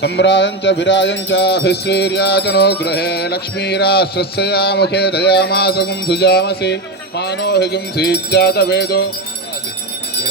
सम्राजञ्च विराजञ्चाभिश्रीर्याचनो गृहे लक्ष्मीरा स्वस्यया मुखे दयामासगुं सुजामसि मानो हि किं सीज्जातवेदो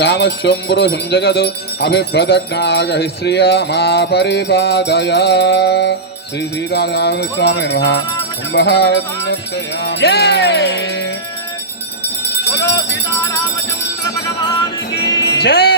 रामश्वं पुरुषं जगद् अभिप्रदग्नागहि श्रिया मा परिपादया श्रीसीतारामस्वामि नमः कुम्भहारत्नक्षयामि जय